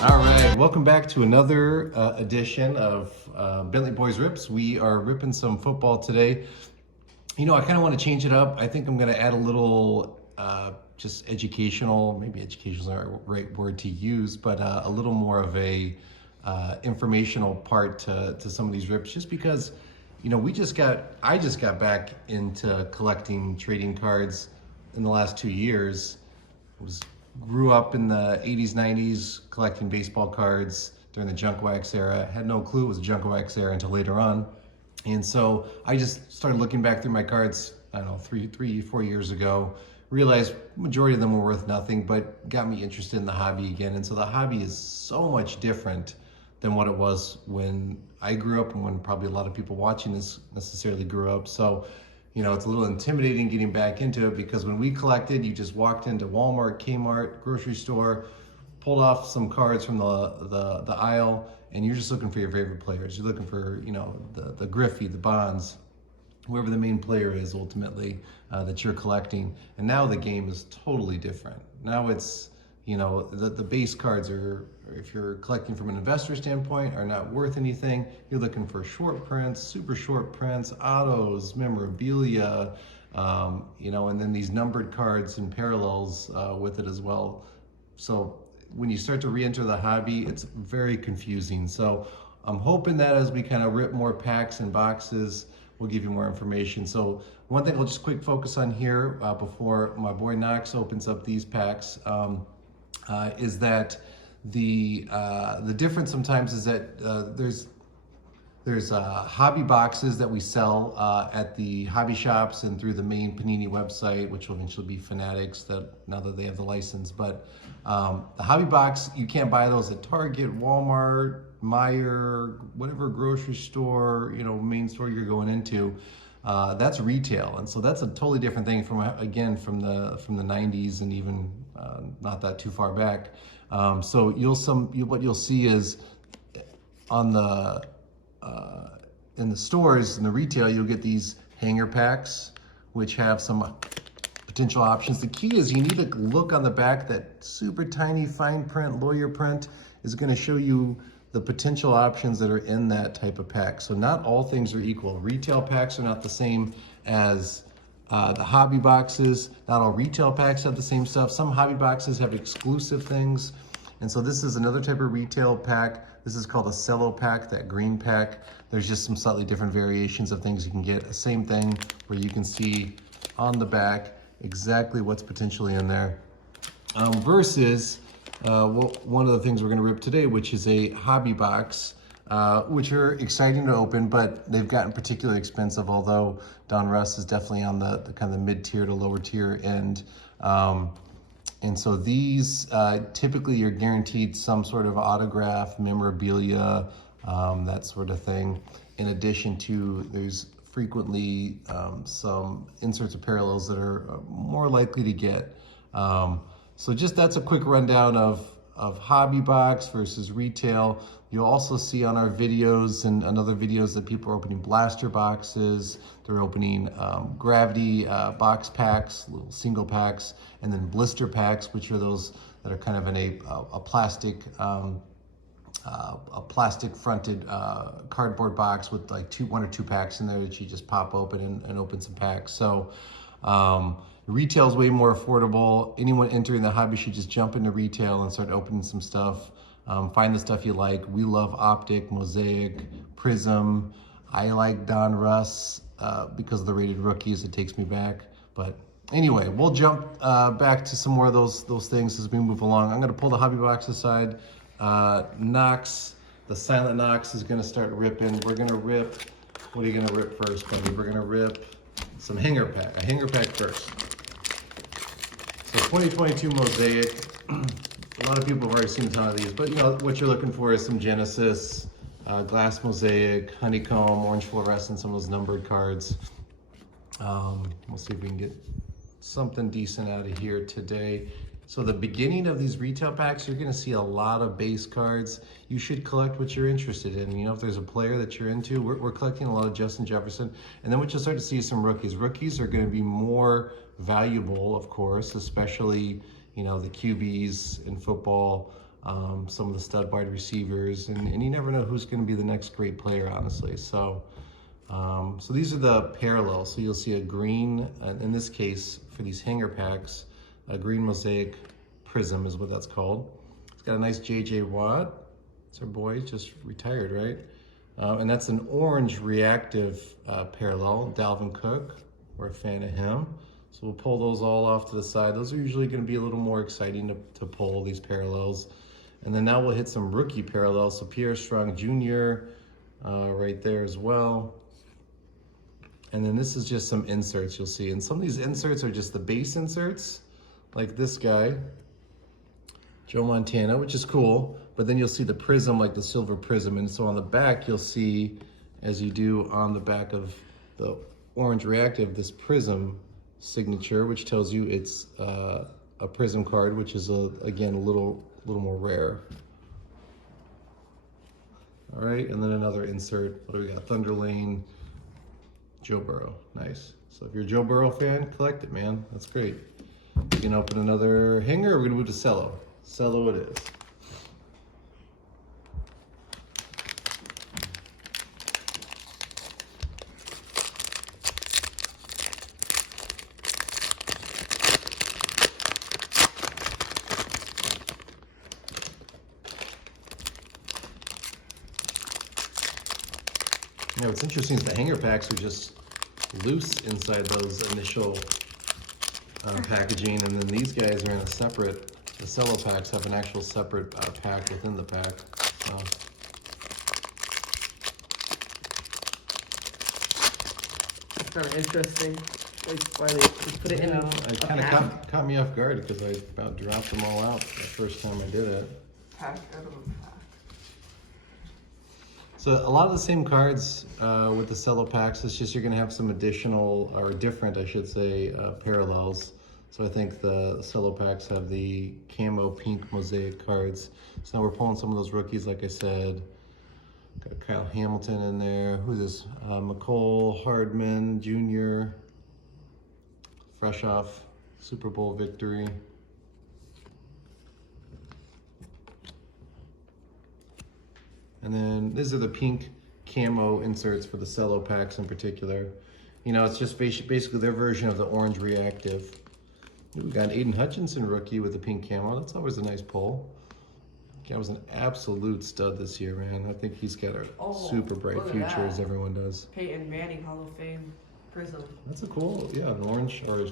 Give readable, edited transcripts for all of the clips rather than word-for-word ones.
All right, welcome back to another edition of Bentley Boys Rips. We are ripping some football today. You know, I kind of want to change it up. I think I'm going to add a little just educational, maybe educational is not the right word to use, but a little more of a informational part to some of these rips, just because, you know, I just got back into collecting trading cards in the last 2 years. Grew up in the 80s, 90s, collecting baseball cards during the junk wax era. Had no clue it was a junk wax era until later on. And so I just started looking back through my cards, I don't know, 4 years ago. Realized majority of them were worth nothing, but got me interested in the hobby again. And so the hobby is so much different than what it was when I grew up and when probably a lot of people watching this necessarily grew up. So, you know, it's a little intimidating getting back into it, because when we collected, you just walked into Walmart, Kmart, grocery store, pulled off some cards from the aisle, and you're just looking for your favorite players. You're looking for, you know, the Griffey, the Bonds, whoever the main player is ultimately that you're collecting. And now the game is totally different. Now it's, you know, the base cards are, if you're collecting from an investor standpoint, are not worth anything. You're looking for short prints, super short prints, autos, memorabilia, you know, and then these numbered cards and parallels with it as well. So when you start to re-enter the hobby, it's very confusing. So I'm hoping that as we kind of rip more packs and boxes, we'll give you more information. So one thing I'll just quick focus on here before my boy Knox opens up these packs is that the difference sometimes is that there's hobby boxes that we sell at the hobby shops and through the main Panini website, which will eventually be Fanatics, that now that they have the license. But the hobby box, you can't buy those at Target, Walmart, Meijer, whatever grocery store, you know, main store you're going into. That's retail, and so that's a totally different thing from the 90s and even not that too far back. So what you'll see is on the in the stores, in the retail, you'll get these hanger packs, which have some potential options. The key is you need to look on the back. That super tiny fine print, lawyer print, is going to show you the potential options that are in that type of pack. So not all things are equal. Retail packs are not the same as the hobby boxes. Not all retail packs have the same stuff. Some hobby boxes have exclusive things. And so this is another type of retail pack. This is called a cello pack, that green pack. There's just some slightly different variations of things you can get. Same thing where you can see on the back exactly what's potentially in there. Versus one of the things we're gonna rip today, which is a hobby box, which are exciting to open, but they've gotten particularly expensive, although Don Russ is definitely on the kind of mid-tier to lower tier end. And so these, typically you're guaranteed some sort of autograph, memorabilia, that sort of thing. In addition to, there's frequently some inserts of parallels that are more likely to get. So just that's a quick rundown of hobby box versus retail. You'll also see on our videos and other videos that people are opening blaster boxes. They're opening gravity box packs, little single packs, and then blister packs, which are those that are kind of in a plastic fronted cardboard box with like one or two packs in there that you just pop open and open some packs. So retail is way more affordable. Anyone entering the hobby should just jump into retail and start opening some stuff. Find the stuff you like. We love Optic, Mosaic, Prism. I like Don Russ because of the rated rookies. It takes me back. But anyway, we'll jump back to some more of those things as we move along. I'm going to pull the hobby box aside. Knox, the silent Knox, is going to start ripping. We're going to rip. What are you going to rip first, buddy? We're going to rip some a hanger pack first. So 2022 Mosaic. A lot of people have already seen a ton of these, but you know what you're looking for is some Genesis, glass Mosaic, Honeycomb, orange fluorescent, some of those numbered cards. We'll see if we can get something decent out of here today. So the beginning of these retail packs, you're gonna see a lot of base cards. You should collect what you're interested in. You know, if there's a player that you're into, we're collecting a lot of Justin Jefferson. And then what you'll start to see is some rookies. Rookies are gonna be more valuable, of course, especially, you know, the QBs in football. some of the stud wide receivers, and you never know who's going to be the next great player, honestly. So, so these are the parallels. So you'll see a green, in this case, for these hanger packs, a green Mosaic Prism is what that's called. It's got a nice J.J. Watt. It's our boy, just retired, right? And that's an orange reactive parallel, Dalvin Cook. We're a fan of him. So we'll pull those all off to the side. Those are usually going to be a little more exciting to pull, these parallels. And then now we'll hit some rookie parallels. So Pierre Strong Jr. Right there as well. And then this is just some inserts you'll see. And some of these inserts are just the base inserts, like this guy, Joe Montana, which is cool. But then you'll see the prism, like the silver prism. And so on the back, you'll see, as you do on the back of the orange reactive, this prism signature, which tells you it's a prism card, which is again a little more rare. All right, and then another insert. What do we got? Thunder Lane, Joe Burrow. Nice. So if you're a Joe Burrow fan, collect it, man. That's great. You can open another hanger, or we're gonna move to cello. Cello it is. You know, what's interesting is the hanger packs are just loose inside those initial packaging, and then these guys are in a separate, the cello packs have an actual separate pack within the pack. So. That's kind of interesting. Like why they just put it in a It kind of caught me off guard because I about dropped them all out the first time I did it. pack out of a pack. So a lot of the same cards with the cello packs. It's just you're going to have some additional, or different, I should say, parallels. So I think the cello packs have the camo pink Mosaic cards. So now we're pulling some of those rookies, like I said. Got Kyle Hamilton in there. Who's this? McCole Hardman Jr. Fresh off Super Bowl victory. And then these are the pink camo inserts for the cello packs in particular. You know, it's just basically their version of the orange reactive. We got Aiden Hutchinson rookie with the pink camo. That's always a nice pull. That was an absolute stud this year, man. I think he's got a super bright future, as everyone does. Peyton Manning Hall of Fame prism. That's a cool, yeah, an orange, a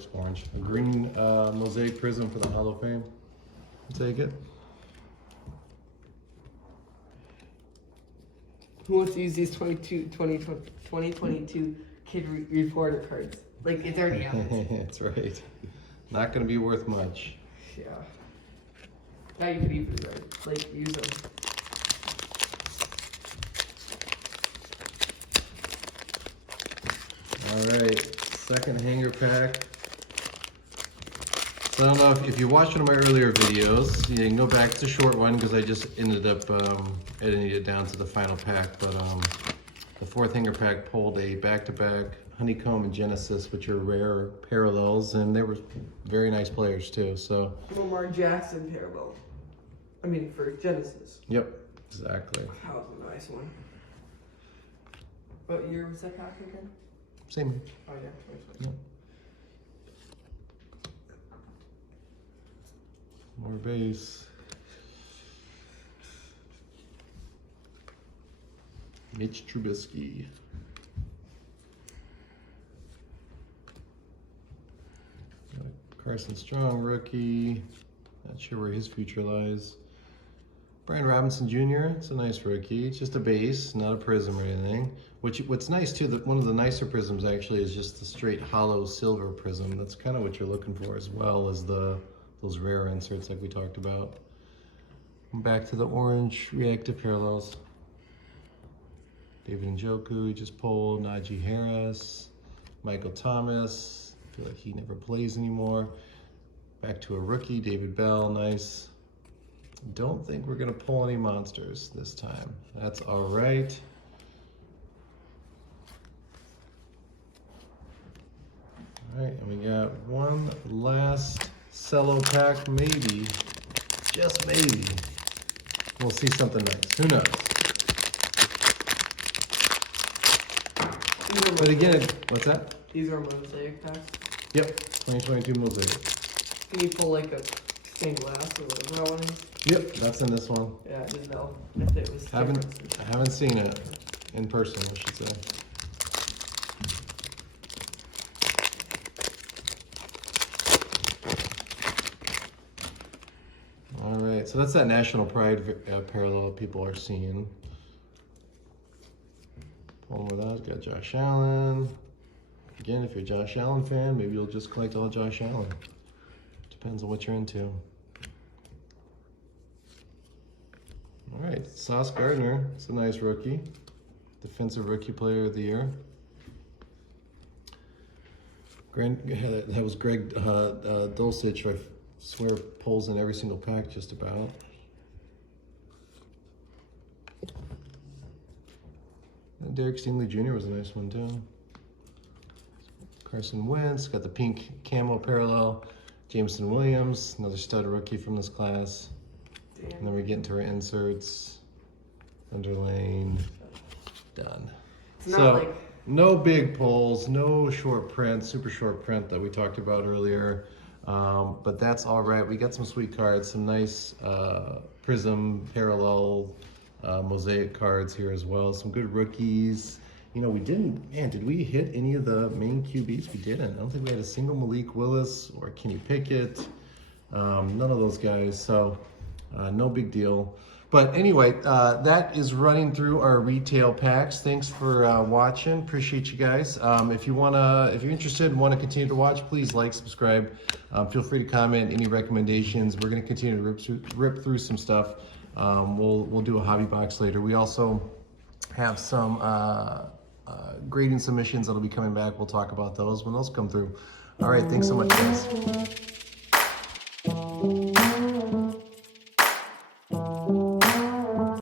green Mosaic prism for the Hall of Fame. I'll take it. Who wants to use these 2022 kid reporter cards? Like, it's already out. That's right. Not going to be worth much. Yeah. Now you could even use them. All right, second hanger pack. So I don't know if you watched one of my earlier videos, you can go back. It's a short one because I just ended up editing it down to the final pack. But the fourth hanger pack pulled a back-to-back Honeycomb and Genesis, which are rare parallels, and they were very nice players too. So Lamar Jackson parallel. I mean, for Genesis. Yep, exactly. That was a nice one. What year was that pack again? Same. Oh yeah, 2020. Yep. More base. Mitch Trubisky. Carson Strong, rookie. Not sure where his future lies. Brian Robinson Jr., it's a nice rookie. It's just a base, not a prism or anything. What's nice too, one of the nicer prisms actually is just the straight hollow silver prism. That's kind of what you're looking for, as well as those rare inserts like we talked about. Back to the orange reactive parallels. David Njoku, just pulled. Najee Harris. Michael Thomas. I feel like he never plays anymore. Back to a rookie, David Bell, nice. Don't think we're gonna pull any monsters this time. That's all right. All right, and we got one last cello pack, maybe, just maybe. we'll see something nice. Who knows? But again, what's that? These are Mosaic packs. Yep, 2022 Mosaic. Can you pull like a stained glass or whatever that one is? Yep, that's in this one. Yeah, I didn't know if it was I haven't seen it in person, I should say. All right, so that's that National Pride parallel people are seeing. One more of those, got Josh Allen. Again, if you're a Josh Allen fan, maybe you'll just collect all Josh Allen. Depends on what you're into. All right, Sauce Gardner, it's a nice rookie. Defensive Rookie Player of the Year. That was Greg Dulcich, who I swear pulls in every single pack just about. And Derek Stingley Jr. was a nice one too. Carson Wentz, got the pink camo parallel. Jameson Williams, another stud rookie from this class. Damn. And then we get into our inserts. Underlane. Done. It's not So, like no big pulls, no short print, super short print that we talked about earlier. But that's all right. We got some sweet cards, some nice Prism parallel Mosaic cards here as well. Some good rookies. You know, we didn't, man, did we hit any of the main QBs? We didn't. I don't think we had a single Malik Willis or Kenny Pickett. None of those guys. So no big deal. But anyway, that is running through our retail packs. Thanks for watching. Appreciate you guys. If you're interested and want to continue to watch, please like, subscribe. Feel free to comment any recommendations. We're going to continue to rip through some stuff. We'll do a hobby box later. We also have some grading submissions that'll be coming back. We'll talk about those when those come through. All right, thanks so much, guys.